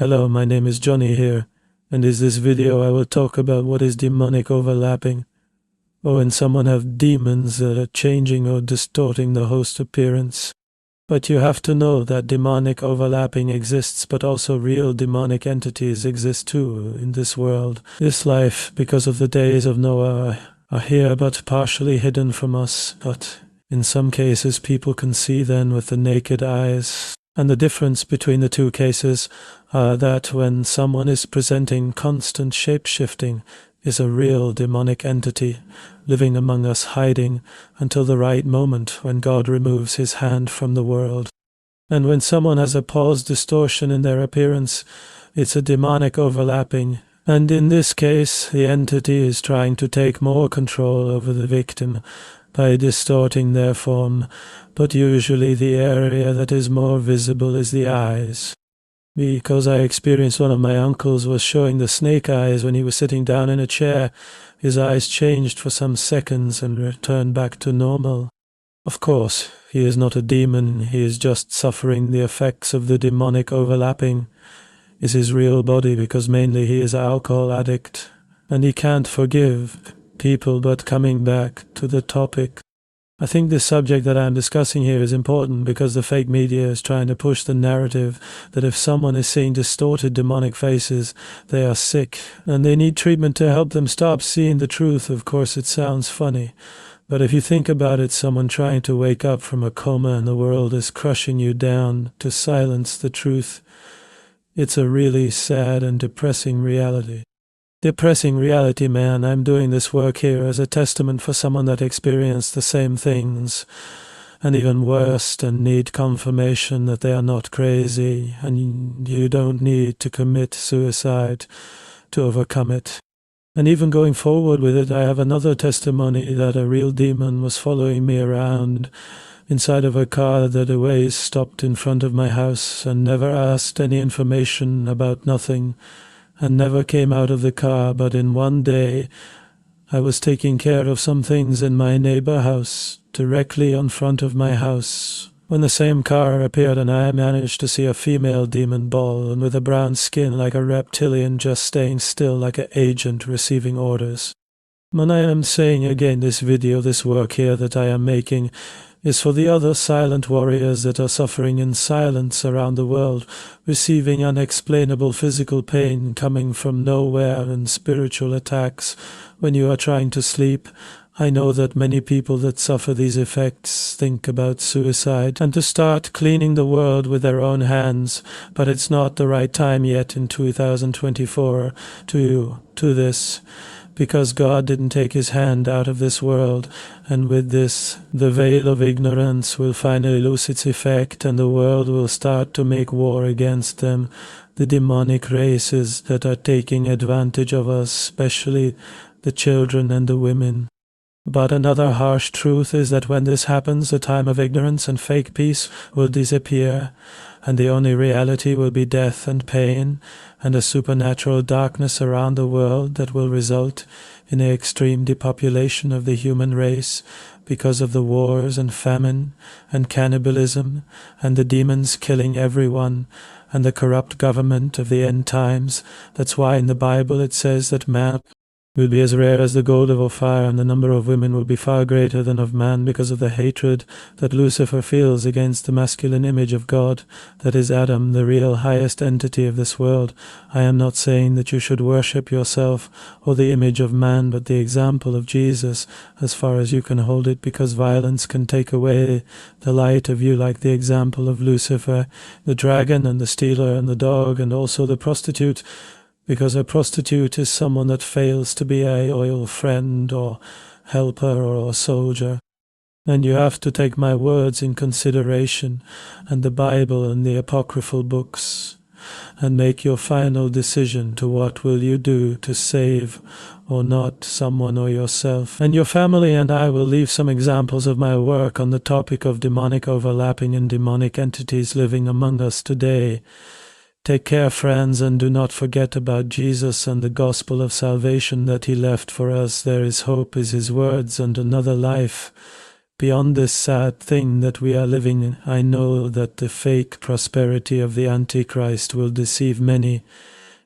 Hello, my name is Johnny here, and in this video I will talk about what is demonic overlapping, or when someone have demons that are changing or distorting the host appearance. But you have to know that demonic overlapping exists, but also real demonic entities exist too in this world. This life, because of the days of Noah, are here but partially hidden from us, but in some cases people can see them with the naked eyes. And the difference between the two cases are that when someone is presenting constant shape-shifting is a real demonic entity living among us, hiding until the right moment when God removes his hand from the world. And when someone has a pause distortion in their appearance, it's a demonic overlapping. And in this case, the entity is trying to take more control over the victim by distorting their form, but usually the area that is more visible is the eyes. Because I experienced one of my uncles was showing the snake eyes when he was sitting down in a chair. His eyes changed for some seconds and returned back to normal. Of course, he is not a demon, he is just suffering the effects of the demonic overlapping. Is his real body, because mainly he is an alcohol addict, and he can't forgive people. But coming back to the topic, I think this subject that I'm discussing here is important because the fake media is trying to push the narrative that if someone is seeing distorted demonic faces, they are sick, and they need treatment to help them stop seeing the truth. Of course, it sounds funny, but if you think about it, someone trying to wake up from a coma and the world is crushing you down to silence the truth. It's a really sad and depressing reality. Depressing reality, man. I'm doing this work here as a testament for someone that experienced the same things, and even worse, and need confirmation that they are not crazy, and you don't need to commit suicide to overcome it. And even going forward with it, I have another testimony that a real demon was following me around inside of a car that always stopped in front of my house and never asked any information about nothing, and never came out of the car. But in one day, I was taking care of some things in my neighbor house, directly in front of my house, when the same car appeared, and I managed to see a female demon ball and with a brown skin like a reptilian, just staying still like an agent receiving orders. When I am saying again, this video, this work here that I am making, is for the other silent warriors that are suffering in silence around the world, receiving unexplainable physical pain coming from nowhere and spiritual attacks when you are trying to sleep. I know that many people that suffer these effects think about suicide and to start cleaning the world with their own hands, but it's not the right time yet in 2024 to this. Because God didn't take his hand out of this world, and with this, the veil of ignorance will finally lose its effect, and the world will start to make war against them, the demonic races that are taking advantage of us, especially the children and the women. But another harsh truth is that when this happens, the time of ignorance and fake peace will disappear, and the only reality will be death and pain, and a supernatural darkness around the world that will result in an extreme depopulation of the human race because of the wars and famine and cannibalism and the demons killing everyone and the corrupt government of the end times. That's why in the Bible it says that man will be as rare as the gold of Ophir, and the number of women will be far greater than of man because of the hatred that Lucifer feels against the masculine image of God, that is Adam, the real highest entity of this world. I am not saying that you should worship yourself or the image of man, but the example of Jesus as far as you can hold it, because violence can take away the light of you, like the example of Lucifer, the dragon and the stealer and the dog, and also the prostitute. Because a prostitute is someone that fails to be a loyal friend or helper or a soldier. And you have to take my words in consideration, and the Bible and the apocryphal books, and make your final decision to what will you do to save or not someone or yourself. And your family and I will leave some examples of my work on the topic of demonic overlapping and demonic entities living among us today. Take care, friends, and do not forget about Jesus and the gospel of salvation that he left for us. There is hope, is his words, and another life. Beyond this sad thing that we are living in, I know that the fake prosperity of the Antichrist will deceive many,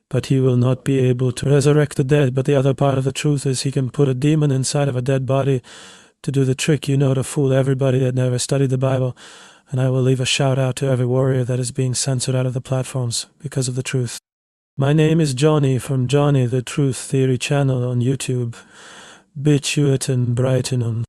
but he will not be able to resurrect the dead. But the other part of the truth is he can put a demon inside of a dead body to do the trick, to fool everybody that never studied the Bible. And I will leave a shout out to every warrior that is being censored out of the platforms because of the truth. My name is Johnny from Johnny the Truth Theory channel on YouTube. Bitch and Brighton.